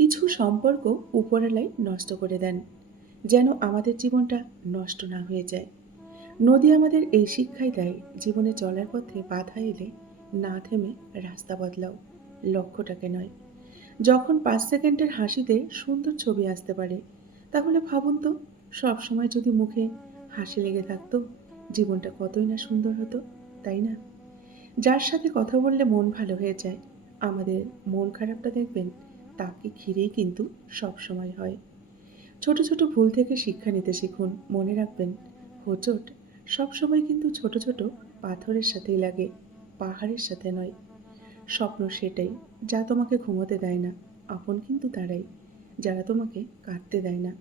কিছু সম্পর্ক উপরওয়ালাই নষ্ট করে দেন, যেন আমাদের জীবনটা নষ্ট না হয়ে যায়। নদী আমাদের এই শিক্ষাই দেয়, জীবনে চলার পথে বাধা এলে না থেমে রাস্তা বদলাও, লক্ষ্যটাকে নয়। যখন ৫ সেকেন্ডের হাসিতে সুন্দর ছবি আসতে পারে, তাহলে ভাবুন তো, সবসময় যদি মুখে হাসি লেগে থাকতো, জীবনটা কতই না সুন্দর হতো, তাই না? যার সাথে কথা বললে মন ভালো হয়ে যায়, আমাদের মন খারাপটা দেখবেন তাকে ঘিরেই কিন্তু সবসময় হয়। ছোট ছোট ভুল থেকে শিক্ষা নিতে শিখুন। মনে রাখবেন, হোঁচট সবসময় কিন্তু ছোট ছোট পাথরের সাথেই লাগে, পাহাড়ের সাথে নয়। স্বপ্ন সেটাই যা তোমাকে ঘুমোতে দেয় না, আপন কিন্তু তারাই যারা তোমাকে কাঁদতে দেয় না।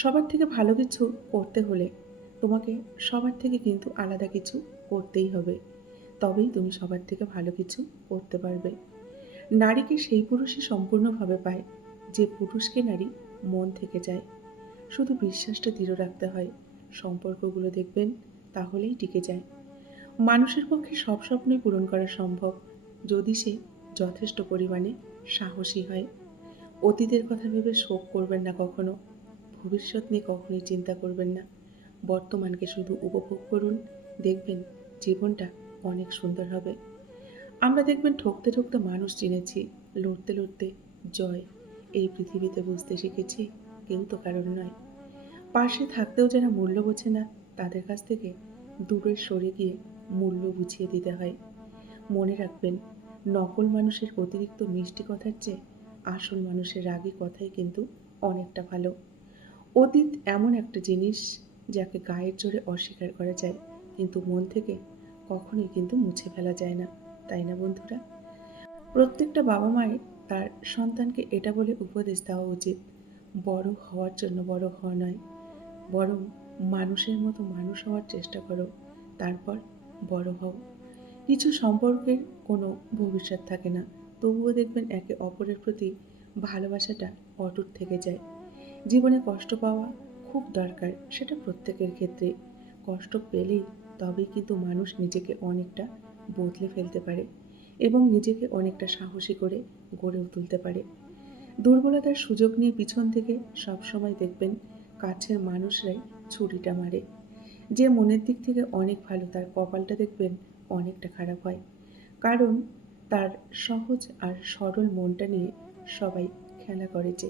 সবার থেকে ভালো কিছু করতে হলে তোমাকে সবার থেকে কিন্তু আলাদা কিছু করতেই হবে, তবেই তুমি সবার থেকে ভালো কিছু করতে পারবে। নারীকে সেই পুরুষই সম্পূর্ণভাবে পায় যে পুরুষকে নারী মন থেকে চায়। শুধু বিশ্বাসটা দৃঢ় রাখতে হয়, সম্পর্কগুলো দেখবেন তাহলেই টিকে যায়। মানুষের পক্ষে সব স্বপ্নই পূরণ করা সম্ভব, যদি সে যথেষ্ট পরিমাণে সাহসী হয়। অতীতের কথা ভেবে শোক করবেন না কখনো, ভবিষ্যৎ নিয়ে কখনোই চিন্তা করবেন না। বর্তমানকে শুধু উপভোগ করুন, দেখবেন জীবনটা অনেক সুন্দর হবে। আমরা দেখবেন ঠকতে ঠকতে মানুষ চিনেছি, লড়তে লড়তে জয় এই পৃথিবীতে বুঝতে শিখেছি কেউ তো কারণ নয়। পাশে থাকতেও যারা মূল্য বোঝে না, তাদের কাছ থেকে দূরে সরে গিয়ে মূল্য বুঝিয়ে দিতে হয়। মনে রাখবেন, নকল মানুষের অতিরিক্ত মিষ্টি কথার চেয়ে আসল মানুষের রাগী কথাই কিন্তু অনেকটা ভালো। অতীত এমন একটা জিনিস যাকে গায়ের জোরে অস্বীকার করা যায়, কিন্তু মন থেকে কখনোই কিন্তু মুছে ফেলা যায় না, তাই না বন্ধুরা? প্রত্যেকটা বাবা মায়ের তার সন্তানকে এটা বলে উপদেশ দেওয়া উচিত, বড় হওয়ার জন্য বড় হওয়া নয়, বরং মানুষের মতো মানুষ হওয়ার চেষ্টা করো, তারপর বড় হও। কিছু সম্পর্কের কোনো ভবিষ্যৎ থাকে না, তবুও দেখবেন একে অপরের প্রতি ভালোবাসাটা অটুট থেকে যায়। জীবনে কষ্ট পাওয়া খুব দরকার, সেটা প্রত্যেকের ক্ষেত্রে। কষ্ট পেলেই তবেই কিন্তু মানুষ নিজেকে অনেকটা বদলে ফেলতে পারে এবং নিজেকে অনেকটা সাহসী করে গড়েও তুলতে পারে। দুর্বলতার সুযোগ নিয়ে পিছন থেকে সবসময় দেখবেন কাছের মানুষরাই ছুরিটা মারে। যে মনের দিক থেকে অনেক ভালো, তার কপালটা দেখবেন অনেকটা খারাপ হয়, কারণ তার সহজ আর সরল মনটা নিয়ে সবাই খেলা করে। যে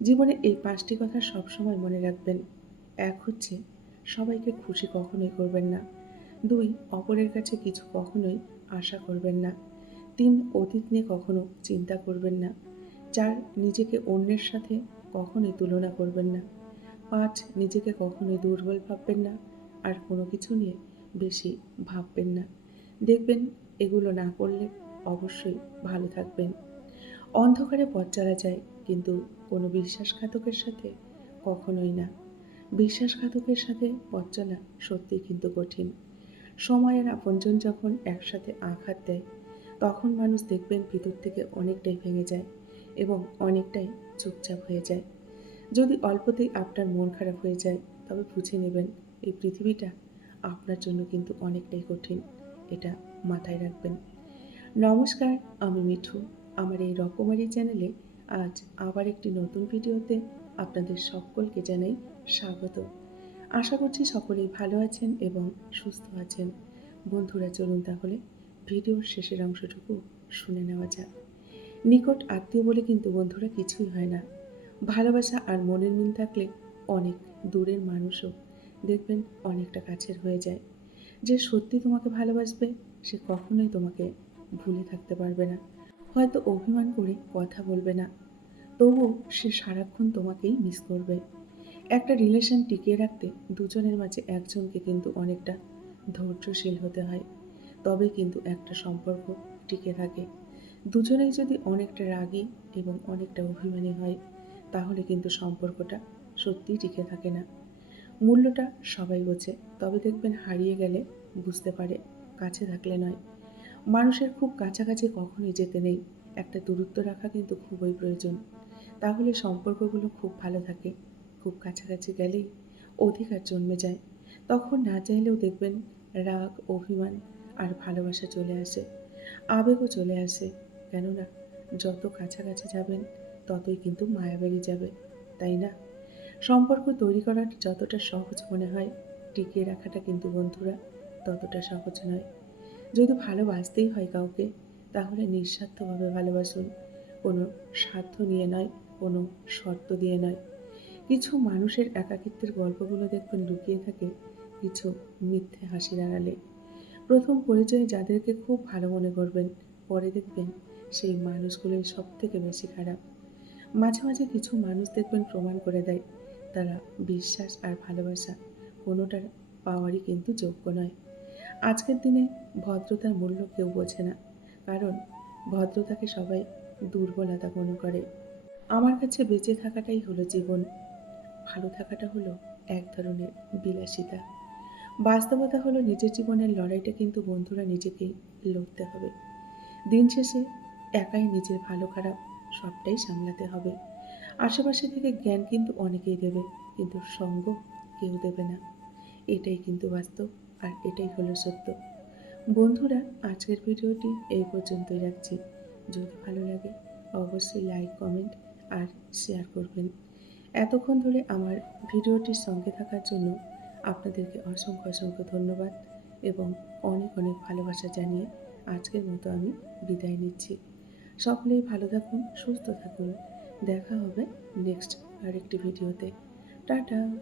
জীবনে এই ৫টি কথা সবসময় মনে রাখবেন। ১ হচ্ছে, সবাইকে খুশি কখনোই করবেন না। ২, অপরের কাছে কিছু কখনোই আশা করবেন না। ৩, অতীত নিয়ে কখনো চিন্তা করবেন না। ৪, নিজেকে অন্যের সাথে কখনোই তুলনা করবেন না। ৫, নিজেকে কখনোই দুর্বল ভাববেন না। আর কোনো কিছু নিয়ে বেশি ভাববেন না। দেখবেন এগুলো না করলে অবশ্যই ভালো থাকবেন। অন্ধকারে পথ চলা যায়, কিন্তু কোনো বিশ্বাসঘাতকের সাথে কখনোই না। বিশ্বাসঘাতকের সাথে পথ চলা সত্যিই কিন্তু কঠিন। সময়ের আপনজন যখন একসাথে আঘাত দেয়, তখন মানুষ দেখবেন ভিতর থেকে অনেকটাই ভেঙে যায় এবং অনেকটাই চুপচাপ হয়ে যায়। যদি অল্পতেই আপনার মন খারাপ হয়ে যায়, তবে বুঝে নেবেন এই পৃথিবীটা আপনার জন্য কিন্তু অনেকটাই কঠিন। এটা মাথায় রাখবেন। নমস্কার, আমি মিঠু। আমার এই রকমারি চ্যানেলে আজ আবার একটি নতুন ভিডিওতে আপনাদের সকলকে জানাই স্বাগত। আশা করছি সকলেই ভালো আছেন এবং সুস্থ আছেন। বন্ধুরা, চলুন তাহলে ভিডিওর শেষের অংশটুকু শুনে নেওয়া যাক। নিকট আত্মীয় বলে কিন্তু বন্ধুরা কিছুই হয় না। ভালোবাসা আর মনের মিল থাকলে অনেক দূরের মানুষও দেখবেন অনেকটা কাছের হয়ে যায়। যে সত্যি তোমাকে ভালোবাসবে, সে কখনোই তোমাকে ভুলে থাকতে পারবে না। হয়তো অভিমান করে কথা বলবে না, তবুও সে সারাক্ষণ তোমাকেই মিস করবে। একটা রিলেশন টিকিয়ে রাখতে দুজনের মাঝে একজনকে কিন্তু অনেকটা ধৈর্যশীল হতে হয়, তবে কিন্তু একটা সম্পর্ক টিকে থাকে। দুজনেই যদি অনেকটা রাগী এবং অনেকটা অভিমানী হয়, তাহলে কিন্তু সম্পর্কটা সত্যিই টিকে থাকে না। মূল্যটা সবাই বোঝে, তবে দেখবেন হারিয়ে গেলে বুঝতে পারে, কাছে থাকলে নয়। মানুষের খুব কাছাকাছি কখনোই যেতে নেই, একটা দূরত্ব রাখা কিন্তু খুবই প্রয়োজন। তাহলে সম্পর্কগুলো খুব ভালো থাকে। খুব কাছাকাছি গেলেই অধিকার জন্মে যায়, তখন না চাইলেও দেখবেন রাগ, অভিমান আর ভালোবাসা চলে আসে, আবেগও চলে আসে। কেননা যত কাছাকাছি যাবেন, ততই কিন্তু মায়া বেড়ে যাবে, তাই না? সম্পর্ক তৈরি করাটা যতটা সহজ মনে হয়, টিকিয়ে রাখাটা কিন্তু বন্ধুরা ততটা সহজ নয়। যদি ভালোবাসতেই হয় কাউকে, তাহলে নিঃস্বার্থভাবে ভালোবাসুন। কোনো স্বার্থ নিয়ে নয়, কোনো শর্ত দিয়ে নয়। কিছু মানুষের একাকিত্বের গল্পগুলো দেখবেন লুকিয়ে থাকে কিছু মিথ্যে হাসির আড়ালে। প্রথম পরিচয়ে যাদেরকে খুব ভালো মনে করবেন, পরে দেখবেন সেই মানুষগুলোই সবথেকে বেশি খারাপ। মাঝে, মাঝে কিছু মানুষ দেখবেন প্রমাণ করে দেয় তারা বিশ্বাস আর ভালোবাসা কোনোটার পাওয়ারই কিন্তু যোগ্য নয়। আজকের দিনে ভদ্রতার মূল্য কেউ বোঝে না। কারণ ভদ্রতাকে সবাই দুর্বলতা মনে করে। আমার কাছে বেঁচে থাকাটাই হলো জীবন। ভালো থাকাটা হলো এক ধরনের বিলাসিতা। বাস্তবতা হলো নিজের জীবনের লড়াইটা কিন্তু বন্ধুরা নিজেকেই লড়তে হবে। দিন শেষে একাই নিজের ভালো খারাপ সবটাই সামলাতে হবে। আশেপাশে থেকে জ্ঞান কিন্তু অনেকেই দেবে, কিন্তু সঙ্গ কেউ দেবে না। এটাই কিন্তু বাস্তব, আর এটাই হলো সত্য। বন্ধুরা, আজকের ভিডিওটি এই পর্যন্তই রাখছি। যদি ভালো লাগে অবশ্যই লাইক, কমেন্ট আর শেয়ার করবেন। এতক্ষণ ধরে আমার ভিডিওটির সঙ্গে থাকার জন্য আপনাদেরকে অসংখ্য অসংখ্য ধন্যবাদ এবং অনেক অনেক ভালোবাসা জানিয়ে আজকের মতো আমি বিদায় নিচ্ছি। সকলেই ভালো থাকুন, সুস্থ থাকুন। দেখা হবে নেক্সট আরেকটি ভিডিওতে। টাটা।